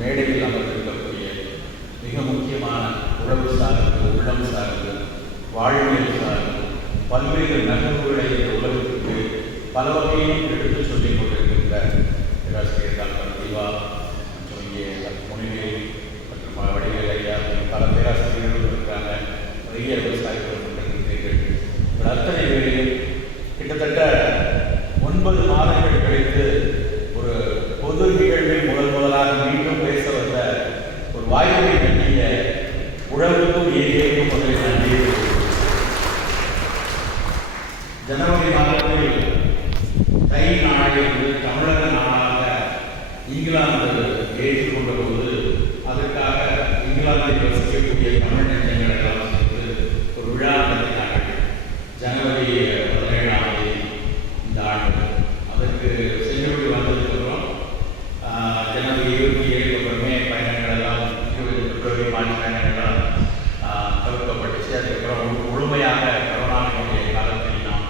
மேடையில் அமர்ந்திருக்கக்கூடிய மிக முக்கியமான உறவு சார்ந்து, உள்ளம் சார்ந்து, வாழ்வியல் சார்ந்து பல்வேறு நகர்வுகளை இந்த உலகத்திற்கு பல வகையிலும் எடுத்து சொல்லிக் கொண்டிருக்கின்ற பேராசிரியர் டாக்டர் தீபா மற்றும் இங்கே முனிவேல் மற்றும் வடிவேல் ஐயா பல பேராசிரியர்களும் இருக்கிறாங்க. நிறைய விவசாயிகள் கொண்டிருக்கிறீர்கள். அத்தனை பேரில் கிட்டத்தட்ட 9 மாதங்கள் கழித்து ஒரு பொது நிகழ்வில் முதலாக மீண்டும் பேச வந்த ஒரு வாய்ப்பை நன்றிய உழவுக்கும் ஏரியும் முதலில் நன்றி. ஜனவரி மாதத்தில் தை நாளை தமிழக நாளாக இங்கிலாந்து ஏற்றுக்கொண்ட போது அதற்காக இங்கிலாந்தில் வசிக்கக்கூடிய தமிழ் நெஞ்சங்கள் எல்லாம் சேர்ந்து ஒரு விழா நடத்தினார்கள். ஜனவரி 17ஆம் தேதி இந்த ஆண்டு. அதற்கு சென்றுவிட்டு வந்ததுக்கப்புறம் ஜனவரி 27 அப்புறமே பயணங்கள் எல்லாம் பிப்ரவரி மார்ச் பயணங்கள்லாம் தவிர்க்கப்பட்டுச்சு. அதுக்கப்புறம் முழுமையாக கொரோனாவினுடைய காலத்தில் நாம்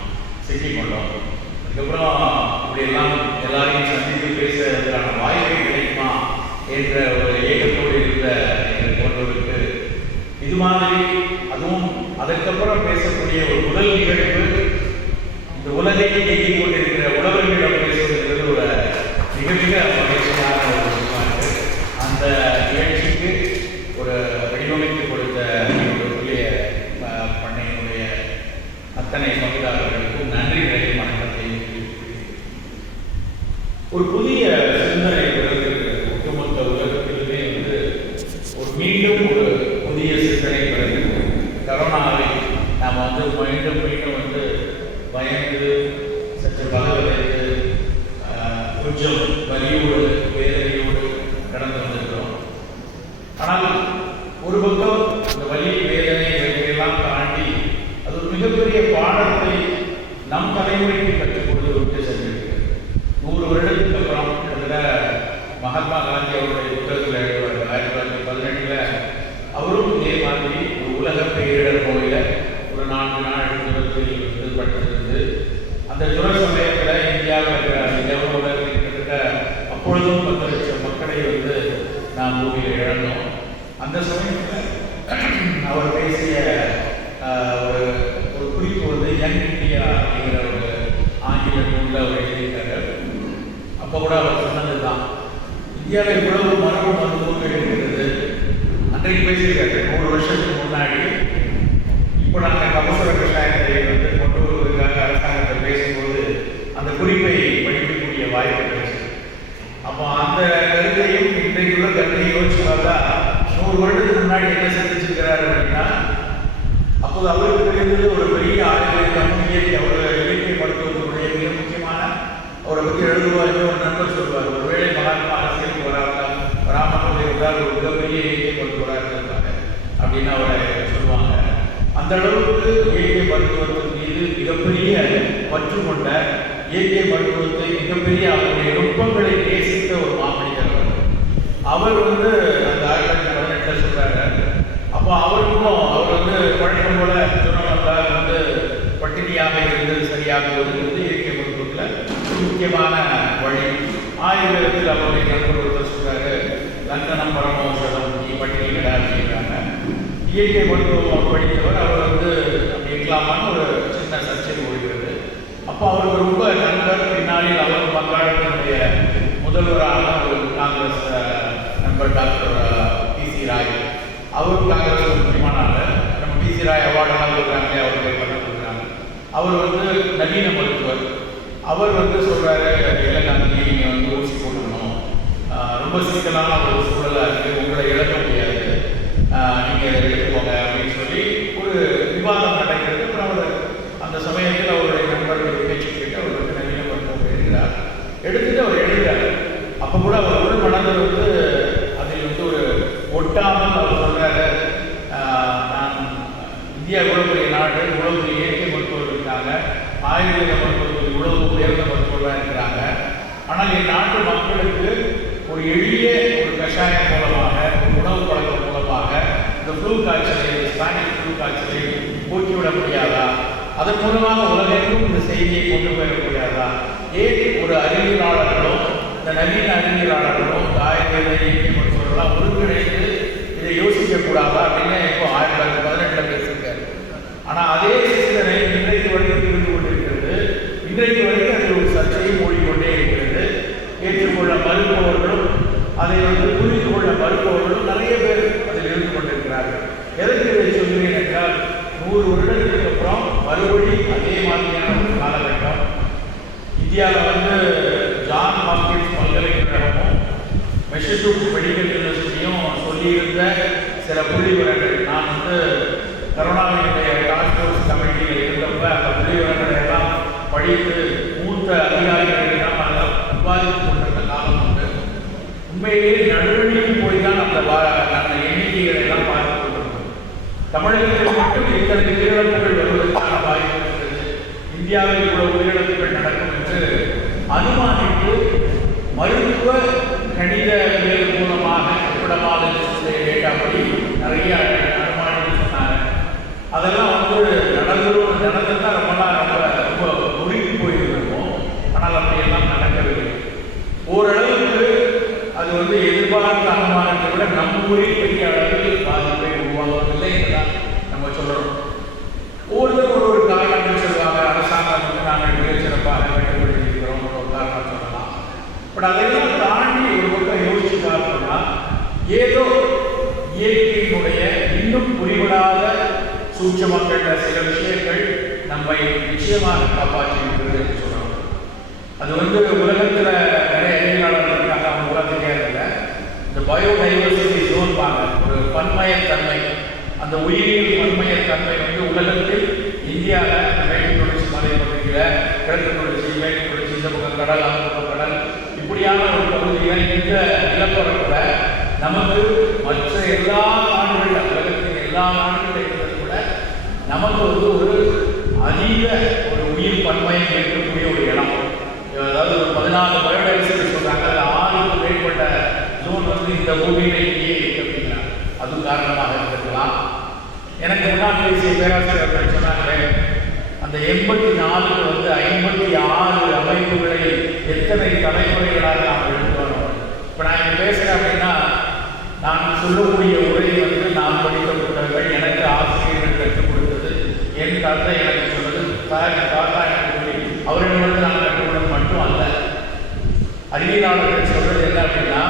சிக்கிக்கொண்டோம். அதுக்கப்புறம் இப்படியெல்லாம் எல்லாரையும் சந்தித்து பேசுவதற்கான வாய்ப்பை கிடைக்குமா என்ற ஒரு ஏக்கத்தோடு இருந்த எங்கள் போன்றவருக்கு இது மாதிரி அதுவும் அதற்கப்புறம் பேசக்கூடிய ஒரு முதல் நிகழ்வு இந்த உலகை இயக்கிக் கொண்டிருக்கிற உழவர்களிடம் பேசுவதற்கு ஒரு மிக மிக மகிழ்ச்சியான ஒரு விஷயமா இருக்கு. அந்த நிகழ்ச்சிக்கு ஒரு வடிவமைத்து கொடுத்த புதிய பண்ணையினுடைய அத்தனை பங்குதாரர்களுக்கும் நன்றிகளையும் வணக்கத்தையும் ஒரு புதிய சிந்தனை பிறந்திருக்கிறது. ஒட்டுமொத்த உலகத்திலுமே ஒரு மீண்டும் ஒரு புதிய சிந்தனை பிறந்திருக்கிறது. கரோனாவை நாம் மீண்டும் பயந்து சற்று பகவதைத்து கொஞ்சம் வலியோடு வேதனையோடு கடந்து வந்திருக்கிறோம். ஆனால் ஒரு பக்கம் இந்த வலி வேதனை இவைகளெல்லாம் தாண்டி அது ஒரு மிகப்பெரிய பாடத்தை நம் தலைமுறைக்கு கற்றுக் கொண்டு விட்டு சென்றிருக்கிறது. 100 வருடத்துக்கு அப்புறம் மகாத்மா காந்தி அவருடைய புத்தகத்தில் 1918 அவரும் இதே மாதிரி ஒரு உலக பேரிடர் நோயில ஒரு 4 நாள் தூரத்தில் பட்டிருந்து அந்த துர சமயத்தில் இந்தியாவில் கிட்டத்தட்ட அப்பொழுதும் 10 லட்சம் மக்களை நாம் பூமியில் இழந்தோம். அந்த சமயத்தில் அவர் பேசிய ஒரு குறிப்பு யங் இந்தியா அப்படிங்கிற ஒரு ஆங்கில நூலில் அவர் எழுதியிருக்காரு. அப்போ கூட அவர் சொன்னது தான், இந்தியாவில் இவ்வளவு மரபு மருத்துவங்கள் இருக்கிறது. அன்றைக்கு பேசியிருக்காரு 100 வருஷத்துக்கு முன்னாடி. இப்போ நாங்கள் கபசுர கஷாயத்தை கொண்டு வருவதற்காக அரசாங்கத்தை பேசும்போது அந்த குறிப்பை படிக்கக்கூடிய வாய்ப்பு கிடைச்சது. அப்போ அந்த கருத்தையும் இன்றைக்குள்ள கருத்தையும் யோசிச்சு பார்த்தா 100 வருடத்துக்கு முன்னாடி என்ன செஞ்சிருக்கிறாரு அப்படின்னா, அப்போது அவருக்கு புரிந்தது ஒரு பெரிய இயற்கை மருத்துவத்தினுடைய மிக முக்கியமான அவரை பற்றி எழுதுவார். ஒரு நண்பர் சொல்வார், ஒருவேளை மகாத்மா அரசியலுக்கு வராமல் இருந்தால் ஒரு மிகப்பெரிய இயற்கை மருத்துவராக இருந்தாங்க அப்படின்னு அவரை சொல்லுவாங்க. அந்த அளவுக்கு இயற்கை மருத்துவத்தின் மீது மிகப்பெரிய பற்று கொண்ட, இயற்கை மருத்துவத்தை மிகப்பெரிய அவருடைய நுட்பங்களை நேசித்த ஒரு மாமனிதர் அவர். அந்த 1918 சொல்றாரு. அப்போ அவருக்கும் அவர் வழக்கம் போல சொன்னால் பட்டினியாக இருந்தது சரியாகுவது இயற்கை மருத்துவத்தில் முக்கியமான வழி. ஆயுர்வேதத்தில் அவருடைய நண்பர் ஒருத்தர் சொல்றாரு, லங்கனம் பரமோஷதம் நீ பட்டினி கடை அப்படிங்கிறாங்க. இயற்கை மருத்துவம் படித்தவர் அவர் அப்படி இருக்கலாமான்னு ஒரு சின்ன சர்ச்சை ஓடுகிறது. அப்போ அவருக்கு ரொம்ப நண்பர், பின்னாளில் அவர் பங்காளத்தினுடைய முதல்வரான ஒரு காங்கிரஸ் நண்பர் டாக்டர் PC ராய். அவரும் காங்கிரஸ் முக்கியமான நம்ம PC ராய் அவார்டெல்லாம் கொடுக்குறாங்க, அவருடைய பண்ண கொடுக்குறாங்க. அவர் நவீன மருத்துவர். அவர் சொல்றாரு, இலங்காந்தி நீங்கள் ஊசி போட்டுக்கணும், ரொம்ப சிக்கலான ஒரு சூழலாக இருக்குது, உங்களை இழக்க முடியாது, நீங்கள் அதை எடுத்துக்கோங்க அப்படின்னு சொல்லி ஒரு விவாதம் நடக்கிறது. அப்புறம் அவர் அந்த சமயத்தில் அவருடைய நண்பர்கள் பேச்சு கேட்டு அவருக்கு நவீன மருத்துவம் எழுதுகிறார். எடுத்துட்டு அவர் எழுதுகிறார். அப்போ கூட அவர் உள் மனதில் அதில் ஒரு ஒட்டாமல் அவர் சொல்றாரு, நான் இந்தியா இவ்வளவு பெரிய நாடு, இவ்வளவு பெரிய இயற்கை மருத்துவர்கள் இருக்காங்க, ஆயுர்வேத மருத்துவர்கள் இவ்வளவு உயர்ந்த மருத்துவர்களாக இருக்கிறாங்க. ஆனால் இன்றைய நாட்டு மக்களுக்கு ஒரு எளிய ஒரு கஷாயம் மூலமாக, ஒரு உணவு பழக்கம் மூலமாக இந்த ஃப்ளூ காய்ச்சலை, ஸ்பானிஷ் ஃப்ளூ காய்ச்சலை போக்கிவிட முடியாதா? அதன் மூலமாக உலகெங்கும் இந்த செய்தியை கொண்டு போயிட முடியாதா? ஏன் ஒரு அறிவியலாளர்களும் இந்த நவீன அறிவியலாளர்களும் ஆயுர்வேத இயற்கை மருத்துவர்கள்லாம் ஒருங்கிணைந்து இதை யோசிக்கக்கூடாதா அப்படின்னு இப்போ 1918 பேசியிருக்காரு. ஆனால் அதே சிந்தனை இன்றைக்கு வரைக்கும் இருந்து கொண்டிருக்கிறது. இன்றைக்கு வரைக்கும் அதில் ஒரு சர்ச்சையும் ஓடிக்கொண்டே இருக்கிறது. ஏற்றுக்கொள்ள மறுப்பவர்களும் அதை புரிந்து கொள்ள மறுப்பவர்களும் நிறைய பேர் அதில் இருந்து கொண்டிருக்கிறார்கள். எதற்கு இதை சொல்கிறேன் என்றால், 100 வருடங்களுக்கு அப்புறம் மறுபடி அதே மாதிரியான ஒரு காலகட்டம். இந்தியாவில் ஜான் ஹாப்கின்ஸ் பல்கலைக்கழகமும் மெசச்சூசெட்ஸ் மெடிக்கல் யூனிவர்சிட்டியும் சொல்லியிருந்த சில புள்ளிவிவரங்கள், நான் கரோனாவினுடைய டாஸ்க் ஃபோர்ஸ் கமிட்டியில் இருந்தப்ப அந்த புள்ளிவிவரங்களை எல்லாம் படித்து மூத்த அதிகாரிகளிடம் அதை விவாதித்து கொண்டிருந்த காலம் உண்டு. உண்மையிலேயே நடுவழிக்கு போய் தான் அந்த எண்ணிக்கைகளை எல்லாம் பார்த்து கொண்டிருந்தோம். தமிழகத்தில் மட்டும் இத்தனை உயிரிழப்புகள் வருவதற்கான வாய்ப்பு இருக்கிறது, இந்தியாவில் இவ்வளவு உயிரிழப்புகள் நடக்கும் என்று அனுமானித்து மருத்துவ கணிதவியல் மூலமாக டேட்டாப்படி நிறைய அனுமானித்து சொன்னாங்க. அதெல்லாம் நடந்ததுதான் ரொம்ப நொறுக்கி போயிருக்கும். ஆனால் அப்படியெல்லாம் நடக்கவில்லை. ஓரளவுக்கு அது எதிர்பார்த்த அனுமானத்தை விட நம்ம ஊரில் பெரிய அளவில் பாதிப்பை உருவாக்கவில்லை என்றுதான் நம்ம சொல்லணும். ஒவ்வொருத்தரும் ஒரு காரணங்கள் சொல்லுவாங்க. அரசாங்கம் நாங்கள் மிக சிறப்பாக கட்டுப்படுத்தியிருக்கிறோம் ஒரு காரணம் சொல்லலாம். பட் அதையெல்லாம் தாண்டி ஒரு பக்கம் யோசிச்சு பார்த்தோம்னா, ஏதோ இயற்கையினுடைய இன்னும் புரிபடாத சூட்சமற்ற சில விஷயங்கள் நம்மை நிச்சயமாக காப்பாற்றியிருக்கிறது என்று சொல்லணும். அது உலகத்தில் நிறைய அறிவியலாளர்கள் இருக்காங்க, அவங்க கூட தெரியாதில்லை. இந்த பயோடைவர்சிட்டி ஜோன் பாங்க, ஒரு பன்மயத்தன்மை, அந்த உயிரியல் பன்மயத்தன்மை உலகத்தில் இந்தியாவில் மேற்கு தொடர்ச்சி மலை பகுதியில், கிழக்கு தொடர்ச்சி, மேற்கு தொடர்ச்சி, இந்த பக்கம் கடல், அந்த பக்கம் கடல், இப்படியான ஒரு பகுதியில் இந்த நிலப்பரப்பில் நமக்கு மற்ற எல்லா நாடுகளில், உலகத்தின் எல்லா நாடுகளில் இருக்கிறது கூட நமக்கு ஒரு அதிக ஒரு உயிர் பன்மையை இருக்கக்கூடிய ஒரு இடம். அதாவது ஒரு 14 பயோடைவர்சிட்டி சொல்கிறாங்க, அதில் 6க்கு மேற்பட்ட ஜோன் இந்த பூமியிலே இங்கே இருக்கு அப்படிங்கிறாங்க. அது காரணமாக இருக்கலாம். எனக்கு முன்னாள் பேசிய பேராசிரியர்கள் சொன்னாங்களே, அந்த 84க்கு 56 அமைப்புகளை எத்தனை தலைமுறைகளாக நாம் எடுத்து வரோம். இப்போ நான் இங்கே பேசுகிறேன் அப்படின்னா, நான் சொல்லக்கூடிய உரை நான் படித்த புத்தகங்கள், எனக்கு ஆசிரியர்கள் கற்றுக் கொடுத்தது, என் தந்தை எனக்கு சொன்னது, தாத்தா எனக்கு சொல்லி அவர்களிடம் நான் கற்றுக்கொண்டது மட்டும் அல்ல. அறிவியலாளர்கள் சொல்றது என்ன அப்படின்னா,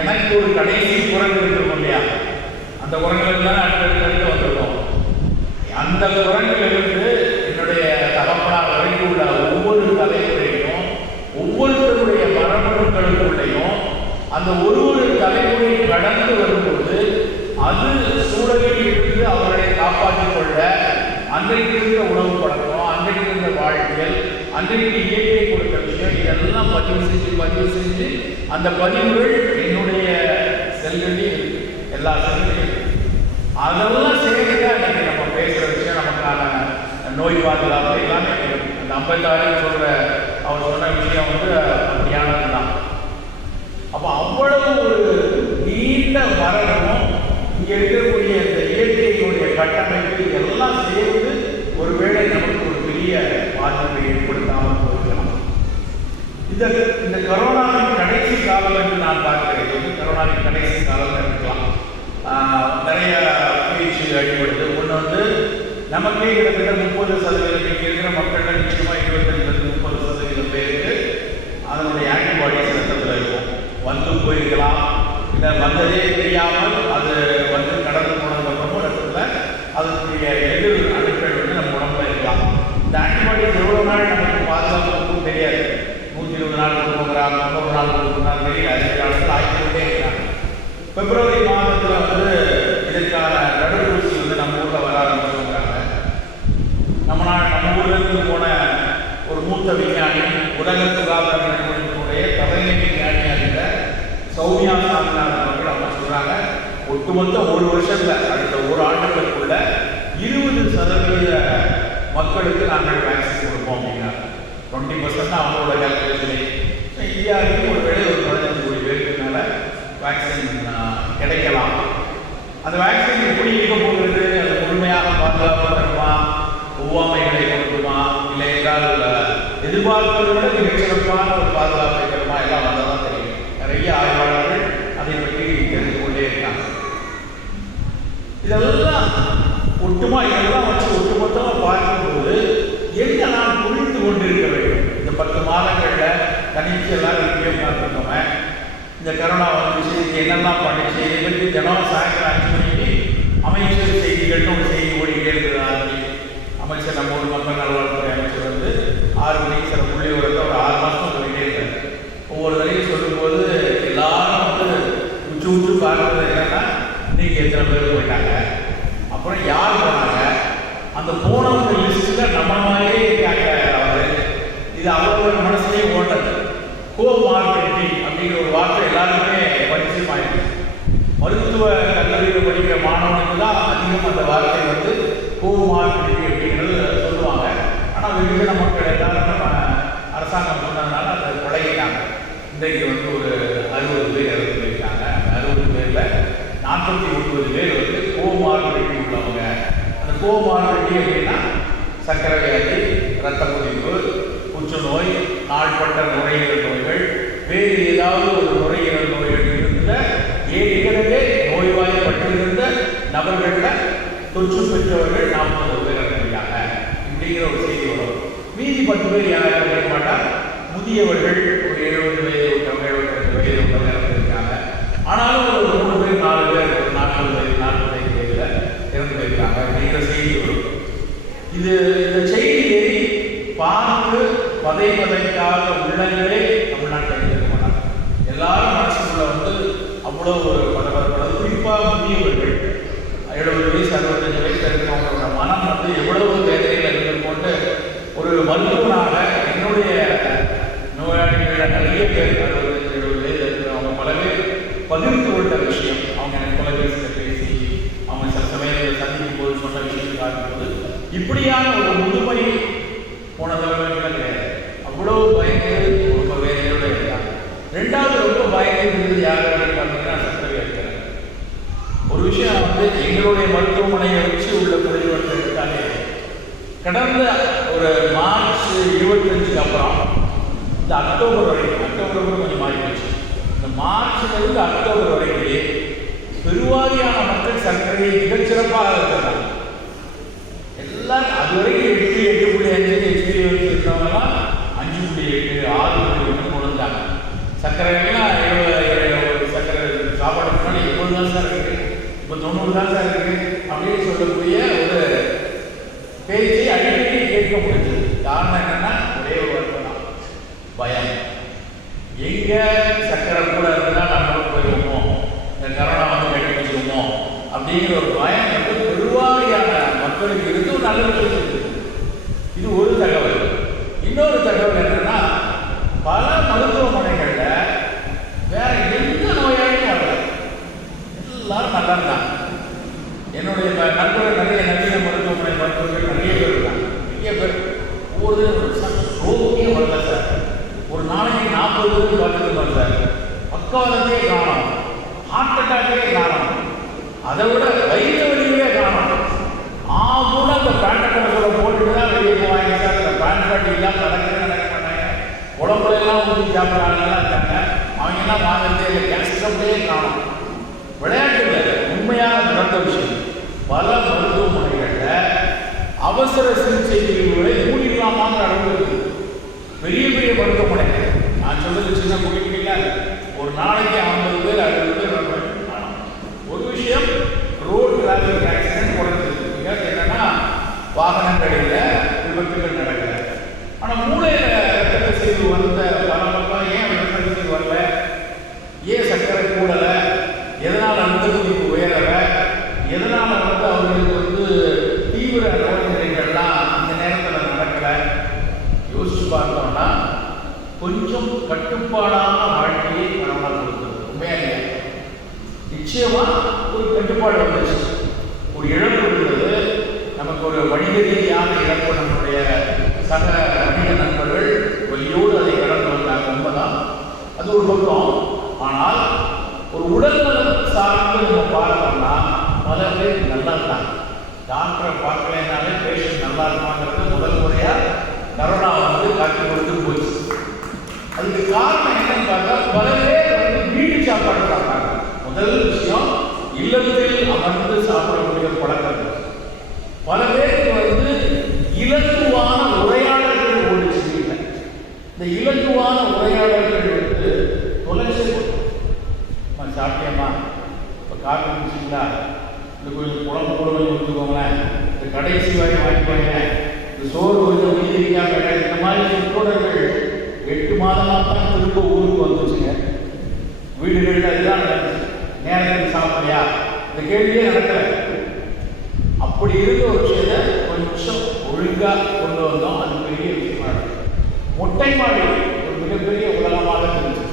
எனக்கு ஒரு கடைசி குரங்கு இருக்கும் இல்லையா, அந்த குரங்குல தான் அடுத்தடுத்து வந்துருக்கோம். அந்த குரங்கிலிருந்து என்னுடைய தகப்பனார் வரைக்கும் உள்ள ஒவ்வொரு தலைமுறையும், ஒவ்வொருத்தருடைய மரபணுக்களுக்குள்ளையும் அந்த ஒரு தலைமுறை கடந்து வரும்போது அது சூழலில் இருந்து அவர்களை காப்பாற்றிக் கொள்ள அன்றைக்கு இருந்த உணவு பழக்கம், அன்றைக்கு இருந்த வாழ்வியல், அன்றைக்கு இயற்கை கொடுத்த விஷயம், இதெல்லாம் பதிவு செஞ்சு அந்த பதிவுகள் என்னுடைய செல்களில் இருக்கு, எல்லா செல்களையும் இருக்கு. அதெல்லாம் சேர்ந்துதான் இன்னைக்கு நம்ம பேசுகிற விஷயம், நமக்கான நோய் பாதுகாப்பு எல்லாமே அந்த 56 சொல்ற அவர் சொன்ன விஷயம் அப்படியானது தான். அப்போ அவ்வளவு ஒரு நீண்ட மரணமும் இங்கே இருக்கக்கூடிய இந்த இயற்கையினுடைய கட்டமைப்பு எல்லாம் சேர்ந்து ஒருவேளை நமக்கு ஒரு பெரிய பாதிப்பை ஏற்படுத்தாமல் போயிருக்கலாம். இந்த கரோனாவின் கடைசி காலம் என்று நான் பார்க்கிறேன். கரோனாவின் கடைசி காலம் இருக்கலாம். நிறைய பேச்சு அடிபடுது. ஒன்று நமக்கே கிட்டத்தட்ட 30% இங்கே இருக்கிற மக்கள் நிச்சயமாக 25-30% பேருக்கு அதனுடைய ஆன்டிபாடிஸ் ரத்தத்தில் இருக்கும். போயிருக்கலாம், இல்லை வந்ததே தெரியாமல் அது கடந்து போனதுக்கப்புறமும் ரத்தத்தில் அதனுடைய எதிர் அணுக்கள் நம்ம உடம்புல இருக்கலாம். இந்த ஆன்டிபாடிஸ் எவ்வளோ நாள் நமக்கு பாதுகாப்புக்கும் தெரியாது. 120 நாள் கொடுக்குறாங்க, 30 நாள் கொடுக்குறாங்க, தெரியல. அறிவியலாளர்கள் ஆகிக்கொண்டே இருக்காங்க. பிப்ரவரி மாதத்தில் இதற்கான தடுப்பூசி நம்ம ஊரில் வர ஆரம்பிச்சுங்கிறாங்க. நம்ம ஊர்லேருந்து போன ஒரு மூத்த விஞ்ஞானி, உலக சுகாதார நிறுவனத்தினுடைய தலைமை விஞ்ஞானியாக இருந்த சௌமியா சாமிநாதன் அவர்கள் அவங்க சொல்கிறாங்க, ஒட்டுமொத்த ஒரு வருஷத்தில் அடுத்த ஒரு ஆண்டுகளுக்குள்ள 20% மக்களுக்கு நாங்கள் வேக்சின் கொடுப்போம் அப்படின்னாங்க. 20% அவங்களோட கேல்குலேஷன். இந்தியாவுக்கு ஒரு வேலை ஒரு 15 கோடி பேருக்கு மேல வேக்சின் கிடைக்கலாம். அந்த வேக்சின் எப்படி இருக்க போகிறது, அது முழுமையாக பாதுகாப்பு தருமா, ஒவ்வாமைகளை கொடுக்குமா, இல்லை என்றால் எதிர்பார்ப்பதை விட மிகச்சிறப்பான ஒரு பாதுகாப்பை தருமா, எல்லாம் வந்ததான் தெரியும். நிறைய ஆய்வாளர்கள் அதை பற்றி தெரிந்து கொண்டே இருக்காங்க. இதெல்லாம் இதெல்லாம் வச்சு ஒட்டுமொத்தமாக பார்க்கும்போது என்ன நாம் புரிந்து கொண்டிருக்க வேண்டும். இந்த 10 மாதங்களில் தனிச்சு எல்லாரும் இப்படியே பார்த்துருக்கோமே, இந்த கரோனா வந்துச்சு, என்னெல்லாம் பண்ணிச்சு, இதை பற்றி தினம் சாயங்காலம் 5 மணிக்கு அமைச்சர் செய்திகள்னு ஒரு செய்தி ஓடிக்கிட்டே இருக்கிறாரு. அமைச்சர் நம்ம ஊர் மக்கள் நல்வாழ்வுத்துறை அமைச்சர் வந்து 6 மணிக்கு சில புள்ளியோட ஒரு 6 மாதம் போயிட்டே இருக்காரு. ஒவ்வொரு தடையும் சொல்லும்போது எல்லாரும் வந்து உச்சு பார்க்கறது என்னன்னா, இன்னைக்கு எத்தனை பேர் போயிட்டாங்க, அப்புறம் யார் போனாங்க, அந்த போனவங்க லிஸ்ட்டில் நம்ம மாதிரியே இருக்காங்க. இது அவரோட மனசுலேயே ஓட்டது. கோமார்பிலிட்டி அப்படிங்கிற ஒரு வார்த்தை எல்லாருமே பரிச்சயமாயிருக்கு. மருத்துவ கல்லூரியில் படிக்கிற மாணவனுக்கு தான் அதிகம் அந்த வார்த்தை வந்து கோமார்பிலிட்டி அப்படிங்கிறது சொல்லுவாங்க. ஆனால் வெகுஜன மக்கள் எல்லாரும் நம்ம அரசாங்கம் சொன்னதுனால அதை பழகிட்டாங்க. இன்றைக்கு வந்து ஒரு 60 பேர் இறந்து போயிருக்காங்க. 60 பேரில் 49 பேர் வந்து கோமார்பிலிட்டி உள்ளவங்க. அந்த கோமார்பிலிட்டி அப்படின்னா சர்க்கரை வியாதி, இரத்த கொதிப்பு, புற்றுநோய், நாள்பட்ட நுரையீரல் நோய்கள், வேறு ஏதாவது ஒரு நுரையீரல் நோய்கள் இருந்த ஏற்கனவே நோய்வாய்ப்பட்டிருந்த நபர்களில் தொற்று பெற்றவர்கள் 40 பேர் இறந்துட்டாங்க இப்படிங்கிற ஒரு செய்தி வரும். மீதி 10 பேர் யாரும் இறக்க மாட்டார். முதியவர்கள் ஒரு 70 வயது விட்டவங்க, 72 வயது விட்டவங்க இறந்துருக்காங்க. ஆனாலும் ஒரு 3 பேர் 4 பேர் ஒரு 40 வயது 45 வயதுல இறந்து போயிருக்காங்க அப்படிங்கிற செய்தி வரும். இந்த செய்தியை பார்த்து பதைக்காத உள்ளங்களே தமிழ்நாட்டில் இருக்க மாட்டாங்க. எல்லாரும் மனசுக்குள்ள வந்து அவ்வளோ ஒரு பரபரப்பு. குறிப்பாக முதியவர்கள் 70 வயசு 65 வயசு இருக்கிறவங்களோட மனம் வந்து எவ்வளவு வேதனையில் இருந்து கொண்டு ஒரு மருத்துவனாக என்னுடைய நோயாளிகளில் நிறைய பேர் 65-70 வயது இருக்கிறவங்க பல பேர் பகிர்ந்து கொண்ட விஷயம். அவங்க எனக்கு தொலைபேசியில் பேசி அவங்க சில சமயத்தில் சந்திக்கும் போது சொன்ன விஷயம் பார்க்கும்போது இப்படியான ஒரு முதுமை போன தலைவர்கள் கிடையாது. அவ்வளோ பயந்து ரொம்ப வேதனையோடு இருக்காங்க. 2வது ரொம்ப பயந்து இருந்தது யார் பார்த்தீங்கன்னா சர்க்கரை இருக்கிறாங்க. ஒரு விஷயம் வந்து எங்களுடைய மருத்துவமனையை வச்சு உள்ள குறைபாடு எடுத்தாலே கடந்த ஒரு மார்ச் 25 அப்புறம் இந்த அக்டோபர் வரைக்கும், அக்டோபர் கொஞ்சம் மாறி போச்சு, இந்த மார்ச்லேருந்து அக்டோபர் வரைக்கும் பெருவாரியான மக்கள் சர்க்கரையை மிகச்சிறப்பாக இருக்கிறாங்க. எல்லாம் அது வரைக்கும் 8.5 எக்ஸ்பீரியன்ஸ் இருக்கிறவங்கலாம் 5.8 6.1 கொடுத்தாங்க. சர்க்கரைலாம் சர்க்கரை சாப்பாடு முன்னாடி 70 தான் சார் இருக்குது, இப்போ 90 தான் சார் இருக்குது அப்படின்னு சொல்லக்கூடிய ஒரு பேச்சை அடிக்கடி கேட்க முடிஞ்சது. காரணம் என்னன்னா ஒரே ஒரு வருத்தம் தான், பயம். எங்கே சர்க்கரை கூட இருந்தால் நம்மளும் போயிடுவோமோ, இந்த கரோனா வந்து கட்டிப்பிடிச்சிருவோமோ அப்படிங்கிற ஒரு பயம் வந்து பெருவாரியான மக்களுக்கு இருந்து ஒரு நல்ல விஷயம். இது ஒரு தகவல். இன்னொரு தகவல் என்னன்னா, பல மருத்துவமனைகளில் வேற எந்த நோயாளியும் வரல, எல்லாரும் நல்லா இருந்தாங்க. என்னுடைய நண்பர்கள் நிறைய நவீன மருத்துவமனை மருத்துவர்கள் நிறைய பேர் இருக்காங்க. நிறைய பேர் ஒவ்வொரு ரோகியே வரல சார், ஒரு நாளைக்கு 40 பேருக்கு பார்த்துருக்கோம் சார், பக்கவாதத்தையே காணும், ஹார்ட் அட்டாக்கே காணும், அதை விட வயிற்று வலியே காணும். கூட அந்த பேண்டை போட்டுட்டு தான் வெளியே போவாங்க சார். அந்த பேண்ட் பாட்டி இல்லாமல் நடக்க மாட்டாங்க. உடம்புலாம் ஊற்றி சாப்பிட்றாங்கலாம் இருக்காங்க. அவங்க எல்லாம் வாங்கிறதே இல்லை, கேஸ்ட்ரப்லேயே காணும். விளையாட்டு உண்மையாக நடந்த விஷயம். பல மருத்துவமனைகளில் அவசர சிகிச்சை பிரிவுகளை மூடிடலாமான்னு அளவுக்கு பெரிய பெரிய மருத்துவமனைகள், நான் சொல்றது சின்ன குடிக்கல, ஒரு நாளைக்கு 50 பேர் 60 பேர். ஒரு விஷயம், ரோடு டிராஃபிக் ஆக்சிடென்ட் குறைஞ்சிருக்கு. என்னன்னா வாகனங்களில் விபத்துகள் நடக்கல. ஆனால் மூளையில் ரத்த கசிவு வந்த பல மக்கள் ஏன் ரத்த கசிவு வரல, ஏன் சர்க்கரை கூடலை, எதனால் ரத்த கொதிப்பு உயரலை, எதனால் வந்து அவங்களுக்கு வந்து தீவிர நோய் நிலைகள்லாம் இந்த நேரத்தில் நடக்கலை யோசிச்சு பார்த்தோம்னா கொஞ்சம் கட்டுப்பாடான வாழ்க்கையை நம்மளால் கொடுக்குறது உண்மையாக நிச்சயமா ஒரு கட்டுப்பாடு வந்துச்சு. ஒரு இழப்பு இருந்தது நமக்கு, ஒரு வணிக ரீதியான இழப்பு. நம்முடைய சக வணிக நண்பர்கள் வழியோடு அதை கடந்து வந்தாங்க. உண்மைதான். அது ஒரு பக்கம். ஆனால் ஒரு உடல்நலம் சார்ந்து நம்ம பார்த்தோம்னா பல பேர் நல்லா இருக்காங்க. டாக்டரை பார்க்கலைனாலே பேஷண்ட் நல்லா இருப்பாங்கிறது முதல் முறையாக கரோனா வந்து காட்சி கொடுத்து போச்சு. அதுக்கு காரணம் என்னன்னு பார்த்தா பல பேர் வந்து வீட்டு சாப்பாடு சாப்பிட்டாங்க. முதல் விஷயம் இல்லத்தில் அமர்ந்து சாப்பிடக்கூடிய பழக்கங்கள். பல பேருக்கு வந்து இலக்குவான உரையாடல்கள் ஓடிச்சு. இந்த இலக்குவான உரையாடல்கள் வந்து தொலைச்சு சாப்பிட்டியம்மா, இப்போ காப்பி குடிச்சிங்களா, இந்த கொஞ்சம் குழம்பு குழம்பு கொடுத்துக்கோங்களேன், இந்த கடைசி வாங்கி வாங்கிக்கோங்க, இந்த சோறு கொஞ்சம் மீதிக்காம இந்த மாதிரி சொற்றொடர்கள் 8 மாதமாக தான் திரும்ப ஊருக்கு வந்துச்சுங்க. வீடுகளில் இதுதான் நடந்துச்சு. நேரத்துக்கு சாப்பிட்லையா இந்த கேள்வியே நடக்கலை. அப்படி இருந்த ஒரு விஷயத்தை கொஞ்சம் ஒழுங்காக கொண்டு வந்தோம். அது பெரிய விஷயமா மொட்டை மாடி ஒரு மிகப்பெரிய உலகமாக இருந்துச்சு.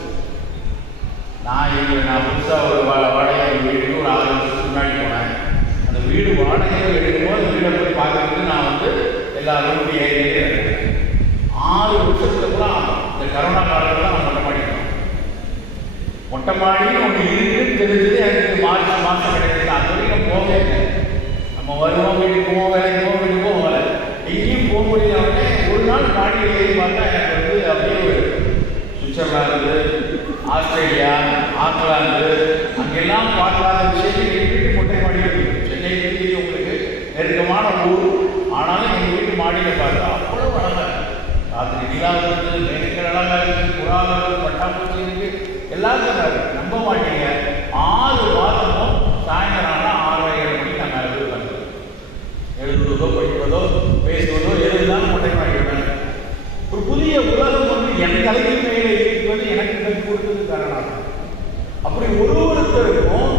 நான் புதுசாக ஒரு வாடகை வீட்டுக்கு ஒரு 6 வருஷத்துக்கு முன்னாடி போனேன். அந்த வீடு வாடகையை எடுக்கும்போது அந்த வீடை போய் பார்க்கறதுக்கு நான் வந்து எல்லாரும் ஏரியே 6 வருஷத்துக்கு கூட இந்த கரோனா காலத்தில் நான் மொட்டை மாடி போனேன். மொட்டை மாடின்னு ஒன்று இருக்குன்னு தெரிஞ்சது எனக்கு மார்ச் மாதம் கிடையாது. அது வரைக்கும் போகவே இல்லை. நம்ம வருவோம், வீட்டுக்கு போவோம், வேலைக்கு போவோம், வீட்டுக்கு போவோம், வேலை எங்கேயும் போக முடியாமலே ஒரு நாள் மாடியில் ஏறி பார்த்தா எனக்கு வந்து அப்படியே ஒரு சுவிட்சர்லாந்து, ஆஸ்திரேலியா, ஆக்லாந்து அங்கெல்லாம் பார்க்காத விஷயங்கள் எங்கள் வீட்டு மொட்டை மாடியில் இருக்குது. சென்னை வீட்டு உங்களுக்கு நெருக்கமான ஊர். ஆனாலும் எங்கள் வீட்டு மாடியில் பார்த்தா அவ்வளோ அழகாக இருக்குது. ராத்திரி நிலா இருக்குது, மேற்கிற அழகாக இருக்குது, புறாவில் பட்டாம்பூச்சி இருக்குது, எல்லாத்தையும் இருக்குது. நம்ப மாட்டீங்க, 6 மாதமும் சாயந்தரம் ஆனால் 6-7 மணிக்கு நான் மேலே போய் பண்ணுறேன். எழுதுவதோ படிப்பதோ பேசுவதோ எதுதான் மொட்டை மாடிக்கிறேன். ஒரு புதிய உலகம் வந்து என் தலையில் மேலே இருக்கிறது எனக்கு கற்றுக் கொடுத்தது காரணம். அப்படி ஒருத்தருக்கும்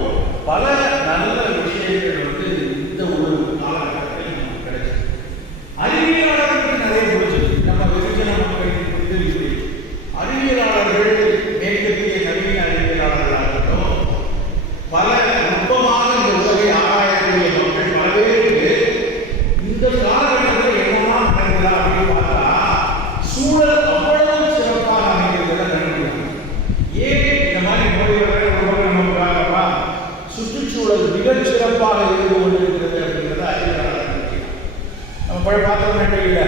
பல நல்ல விஷயங்கள் வந்து இந்த ஒரு காலகட்டத்தில் நமக்கு கிடைச்சது. அறிவியலாளர்களுக்கு நிறைய பிடிச்சது. நம்ம வெகுஜன மக்களுக்கு புரிதல் அறிவியலாளர்கள் மேற்கத்திய நவீன அறிவியலாளர்களாகட்டும் பல நுட்பமாக இந்த உலகை ஆராயக்கூடிய மக்கள் பல பேருக்கு இந்த காலகட்டத்தில் என்னெல்லாம் நடந்ததா அப்படின்னு பார்த்தா சூழல் அவ்வளவு சிறப்பாக அமைந்ததை நம்புகிறாங்க. ஏன் இந்த மாதிரி நோய்களா சுற்றுச்சூழல் மிகச் சிறப்பாக இருந்து கொண்டிருக்கிறது அப்படிங்கிறத அறிவியலாளர்கள் நம்ம பழைய பார்த்தோம்னா இல்லை,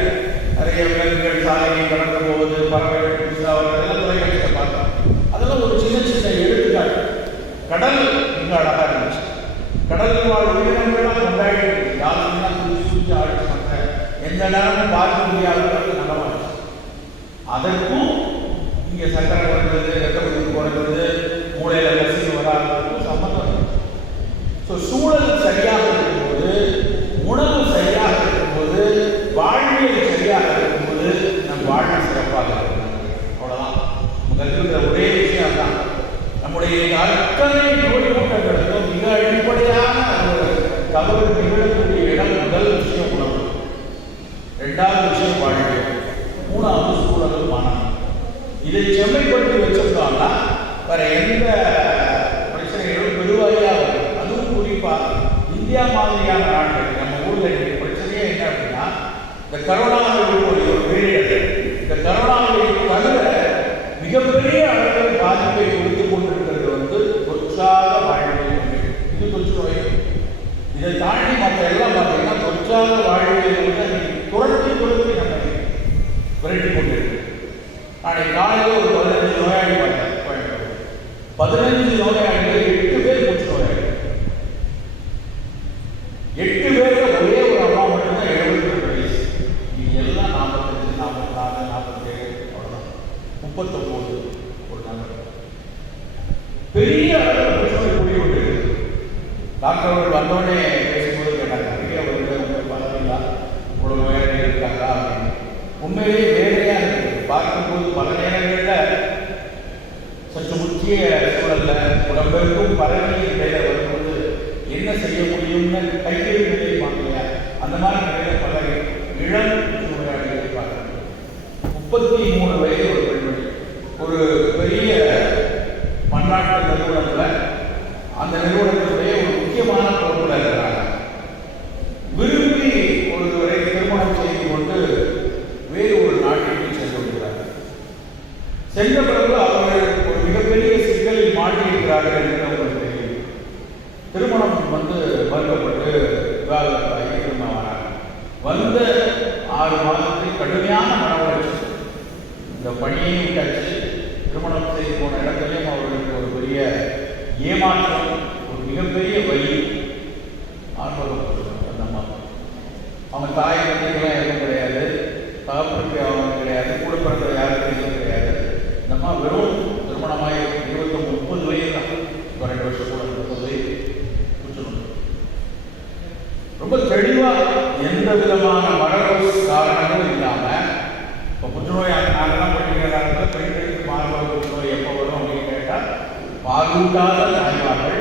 நிறைய விலங்குகள் சாலையை கடந்து போவது, பறவைகள் எல்லாம் தொலைக்காட்சியை பார்த்தோம். அதெல்லாம் ஒரு சின்ன சின்ன எடுத்துக்காட்டு. கடல் மிக அழகாக இருந்துச்சு. கடலில் வாழ் உயிரினங்கள்லாம் கொண்டாடி யாருலாம் சுற்றி ஆடிச்சாங்க. எந்த நேரமும் பார்க்க முடியாத அளவுக்கு நல்லமா இருந்துச்சு. அதற்கும் இங்கே சக்கரை குறைந்தது, ரத்தப்பதிவு குறைந்தது, மூளையில் கசிவு வராததுக்கும் சம்பந்தம் இருக்கு. ஸோ சூழல் சரியாக இருக்கும்போது, உணவு சரியாக இருக்கும்போது, வாழ்வியல் சரியாக இருக்கும்போது நம் வாழ்க்கை சிறப்பாக இருக்கும். அவ்வளோதான் நம்ம கற்றுக்கிற ஒரே விஷயம் தான். நம்முடைய அத்தனை நோய் கூட்டங்களுக்கும் மிக அடிப்படையான ஒரு தவறு நிகழக்கூடிய இடம் முதல் விஷயம் உணவு, 2வது விஷயம் வாழ்வியல், 3வது சூழல் மனம். இதை செம்மைப்படுத்தி வச்சிருந்தோம்னா வேற எந்த பிரச்சனைகளும் பெருவாரியாக வரும். அதுவும் குறிப்பாக இந்தியா மாதிரியான நாட்கள் நம்ம ஊரில் பிரச்சனையே என்ன அப்படின்னா இந்த கரோனாவுக்கு ஒரு பீரியட், இந்த கரோனாவை தவிர மிகப்பெரிய அளவில் பாதிப்பை கொடுத்து கொண்டிருக்கிறது வந்து தொற்றாத வாழ்வியல். இது தொற்று நோய். இதை தாண்டி மற்ற எல்லாம் பார்த்தீங்கன்னா தொற்றாத வாழ்வியல் வந்து துரட்டி கொடுத்து நம்ம விரட்டி கொண்டிருக்கு. நாளைக்கு காலையில் ஒரு 15 நோயாளி பார்த்தேன். 15 நோயாளிகள் 8 பேர் மூச்சு நோயாளி. 8 பேருக்கு ஒரே ஒரு அம்மா மட்டும்தான் 72 வயசு. இது எல்லாம் 45, 44, 47 அவ்வளோதான், 39 ஒரு நபர். பெரிய அளவில் பிரச்சனை கூடி கொண்டிருக்கு. டாக்டர் அவர்கள் வந்தோடனே பேசும்போது கேட்டாங்க, பெரிய ஒரு பார்த்தீங்களா இவ்வளோ நோயாளிகள் இருக்காங்களா அப்படின்னு. உண்மையிலேயே வேலையாக இருக்கு. பார்க்கும்போது பல நேரங்களில் சற்று முக்கிய சூழலில் உடம்பெருக்கும் பரவிய நிலையில வரும்போது என்ன செய்ய முடியும்னு கையெழு நிலையை பார்க்கலையா, அந்த மாதிரி நிலையில பல இளம் நோயாளிகளை பார்க்கணும். 33 வயது ஒரு பெண்மணி ஒரு பெரிய பன்னாட்டு நிறுவனத்தில், அந்த நிறுவனத்துடைய ஒரு முக்கியமான பொறுப்பில் இருக்கிறாங்க. விரும்பி ஒருவரை திருமணம் செய்து கொண்டு வேறு ஒரு நாட்டிற்கு சென்று விடுகிறார். சென்ற பிறகு அவர்கள் இருக்கிறார்கள் என்று உங்களுக்கு தெரியும். திருமணம் மறுக்கப்பட்டு விவாகரத்தாகி திரும்ப வராங்க. வந்த 6 மாதத்தில் கடுமையான மன உளைச்சல். இந்த பணியை விட்டாச்சு. திருமணம் செய்து போன இடத்துலையும் அவர்களுக்கு ஒரு பெரிய ஏமாற்றம், ஒரு மிகப்பெரிய வலி. ஆர்வம் அந்த அம்மா, அவங்க தாய் தந்தைகளாம் எதுவும் கிடையாது, தகப்பனுக்கு அவங்க கிடையாது, கூட பிறந்த யாருக்கும் எதுவும் கிடையாது. இந்த அம்மா வெறும் திருமணமாய் 30 வயது தான், 2 வருஷம் கூட 30 வயது. ரொம்ப தெளிவாக எந்த விதமான மரபு காரணங்களும் இல்லாமல் இப்போ புற்றுநோய் நாங்கள்லாம் படிக்கிறாங்க. பெண்களுக்கு மார்பக புற்றுநோய் எப்போ வரும் அப்படின்னு கேட்டால் பாலூட்டாத தாய்மார்கள்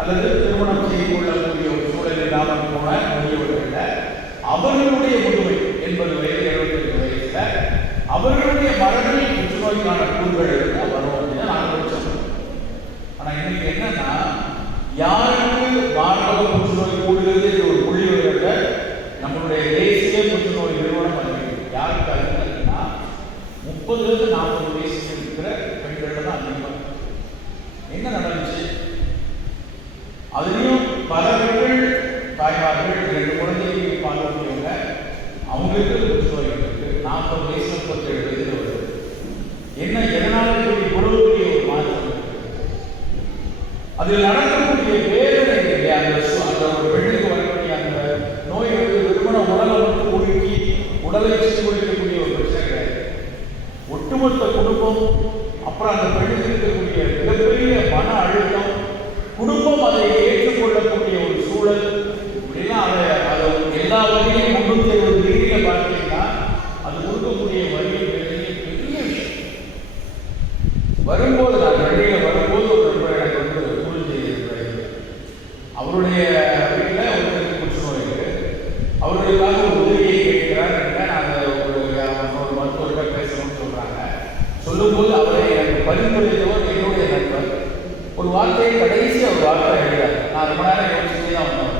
அல்லது திருமணம் செய்து கொள்ளக்கூடிய ஒரு சூழல் இல்லாமல் போன முதியவர்கள் அவர்களுடைய முதுமை 80 வயது 75 வயசில் அவர்களுடைய மரபில் புற்றுநோய்க்கான கூறுகள் இருந்தால் வரும் அப்படின்னு நாங்கள் படித்தோம். ஆனால் இன்னைக்கு என்னன்னா, யாருக்கு மார்பக புற்றுநோய் கூடுகிறது என்ற ஒரு புள்ளி விவரத்தை நம்மளுடைய தேசிய புற்றுநோய் நிறுவனம் அறிவிக்கும். யாருக்கு அதிகம்னா 30 to 40 வயசுக்கு இருக்கிற பெண்கள் தான் அதிகமாக. என்ன நடந்துச்சு? அதுலேயும் பல பெண்கள் தாய்மார்கள் 2 குழந்தைகளை பார்க்கக்கூடியவங்க, அவங்களுக்கு புற்றுநோய் இருக்கு. 40 வயசு 37 வயதில் வருது. என்ன எதனால இவ்வளவு பெரிய ஒரு மாற்றம்? அதில் நடக்கக்கூடிய வேதனை இல்லையா? அந்த ஒரு பெண்ணுக்கு வரக்கூடிய அந்த நோய் வெறுமன உடலை மட்டும் உருக்கி உடலை சீர்குலைக்கக்கூடிய ஒரு பிரச்சனை கிடையாது. ஒட்டுமொத்த குடும்பம், அப்புறம் அந்த பெண்ணுக்கு இருக்கக்கூடிய மிகப்பெரிய மன அழுத்தம், குடும்பம் அதை ஏற்றுக்கொள்ளக்கூடிய ஒரு சூழல், இப்படிலாம் அதை எல்லா வகையிலும் 360 டிகிரியில் பார்த்தீங்கன்னா அது கொடுக்கக்கூடிய வழி பெரிய விஷயம். வரும்போது நான் வெளியில் வரும்போது ஒரு எனக்கு அவருடைய வீட்டில் ஒருத்தருக்கு புற்றுநோய் இருக்கு. அவர்களுக்காக ஒரு உதவியை கேட்கிறார். நாங்கள் ஒரு மருத்துவர்கிட்ட பேசணும்னு சொல்கிறாங்க. சொல்லும்போது அவரை எனக்கு பரிந்துரைத்தவர் என்னுடைய நண்பர். ஒரு வார்த்தையை கடைசியாக ஒரு வார்த்தை எழுதார். நான் ரொம்ப நேரம் யோசிச்சுட்டே தான் வந்தேன்.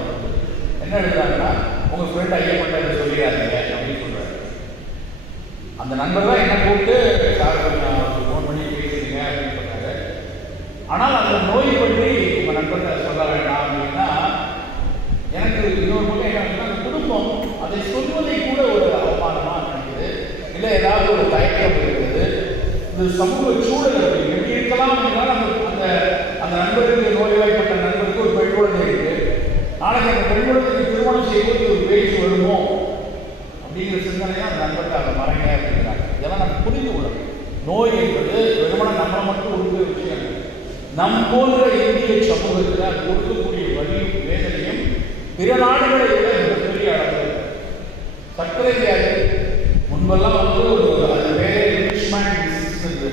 என்ன எழுதாங்கன்னா, உங்கள் ஃப்ரெண்ட் ஐயப்பட்ட சொல்லிடாதீங்க அப்படின்னு சொல்கிறார். அந்த நண்பர் தான் என்ன கூப்பிட்டு சார் ஃபோன் பண்ணி பேசுறீங்க அப்படின்னு சொன்னார். ஆனால் அந்த நோய் பற்றி உங்கள் நண்பர்கிட்ட சொல்ல வேண்டாம் அப்படின்னா எனக்கு இன்னொரு முறை என்ன, அந்த குடும்பம் அதை சொல்வதை கூட ஒரு அவமானமாக நினைக்குது, இல்லை ஏதாவது ஒரு தயக்கம் இருக்குது. இந்த சமூக சூழல் எப்படி இருக்கலாம் அப்படின்னா, அந்த அந்த நண்பருக்கு நோய்வாய்ப்பட்ட நண்பருக்கு ஒரு பெண் குழந்தை இருக்கு. நாளைக்கு அந்த பெண் குழந்தைக்கு திருமணம் செய்வது ஒரு பேச்சு வருமோ அப்படிங்கிற சிந்தனையாக அந்த நண்பர்கிட்ட அதை மறைங்க அப்படிங்கிறாங்க. இதெல்லாம் நம்ம புரிந்து கொள்ளணும். நோய் என்பது வெறுமனை நம்மளை மட்டும் உருவ விஷயம். நம் போன்ற இந்திய சமூகத்தில் அது கொடுக்கக்கூடிய வலியும் வேதனையும் பிற நாடுகளை விட மிகப்பெரிய அளவு. சர்க்கரை வியாதி முன்பெல்லாம் ஒரு அது வேற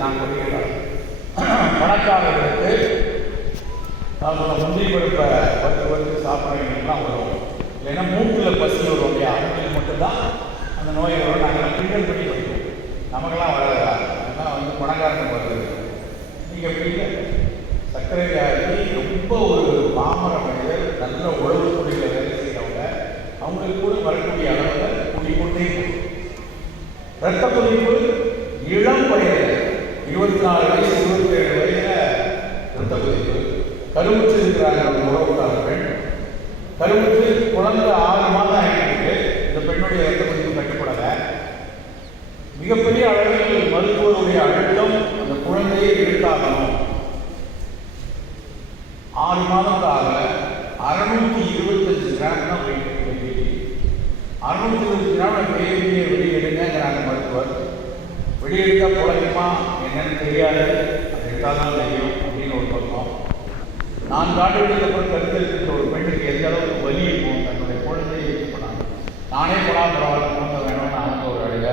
நான் சொல்லியிருக்கேன். பணக்காரர்களுக்கு முந்திரி பருப்பை 10 சாப்பிட்றவங்களுக்குலாம் வரும், இல்லைன்னா மூக்கில் பசி வரும் இல்லையா, அவங்களுக்கு மட்டும்தான் அந்த நோய் வரும். நாங்கள் கிண்டல் பண்ணி படிப்போம், நமக்கெல்லாம் வராதா, அதெல்லாம் பணக்காரனுக்கு வருது. நீங்கள் பிடிக்க சர்க்கரை வியாதி ரொம்ப ஒரு பாமர மனிதர், நல்ல உழவு தொழிலில் வேலை செய்கிறவங்க, அவங்களுக்கு கூட வரக்கூடிய அளவில் கூடிக்கொண்டே போகும். இரத்த கொதிப்பு இளம் வயதில் 24 வயசு 27 வயதில் இரத்த கொதிப்பு. கருவுற்று இருக்கிறாங்க நம்ம உறவுக்காரர்கள். கருவுற்று குழந்தை 6 மாதம் ஆகிட்டு இந்த பெண்ணுடைய இரத்த கொதிப்பு கட்டுப்படலை. மிகப்பெரிய அளவில் மருத்துவருடைய அழுத்தம், அந்த குழந்தையை எடுத்தாகணும். 6 மாதம் ஆக 625 கிராம் தான் வெயிட். 620 கிராம் பேபியை வெளியெடுங்கிறாங்க மருத்துவர். வெளியெடுத்தால் பிழைக்குமா என்னன்னு தெரியாது, அது எடுத்தால் தான் தெரியும் அப்படின்னு ஒரு பக்கம். 4 ஆண்டுகளுக்கு அப்புறம் கருத்தரிக்கின்ற ஒரு பெண்ணுக்கு எந்த அளவுக்கு வலி இருக்கும், தன்னுடைய குழந்தையை எடுத்துப்படாங்க. நானே போனால் பரவாயில்ல, குழந்தை வேணும்னு அவங்க ஒரு அழுக.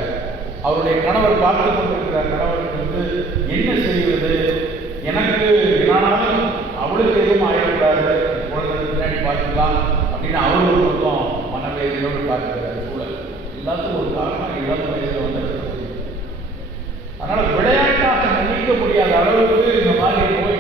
அவருடைய கணவர் பார்த்து கொண்டிருக்கிற கணவருக்கு என்ன செய்வது, எனக்கு என்னாலும் அவளுக்கு எதுவும் ஆயிடக்கூடாது, குழந்தை பின்னாடி பார்த்துக்கலாம் அப்படின்னு அவரு ஒரு பக்கம் மனவேதனையோடு பார்க்கிற சூழல். எல்லாத்துக்கும் ஒரு காரணம் இளம் வயதில் வந்து. அதனால் விளையாட்டாக நினைக்க முடியாத அளவுக்கு இந்த மாதிரி நோய்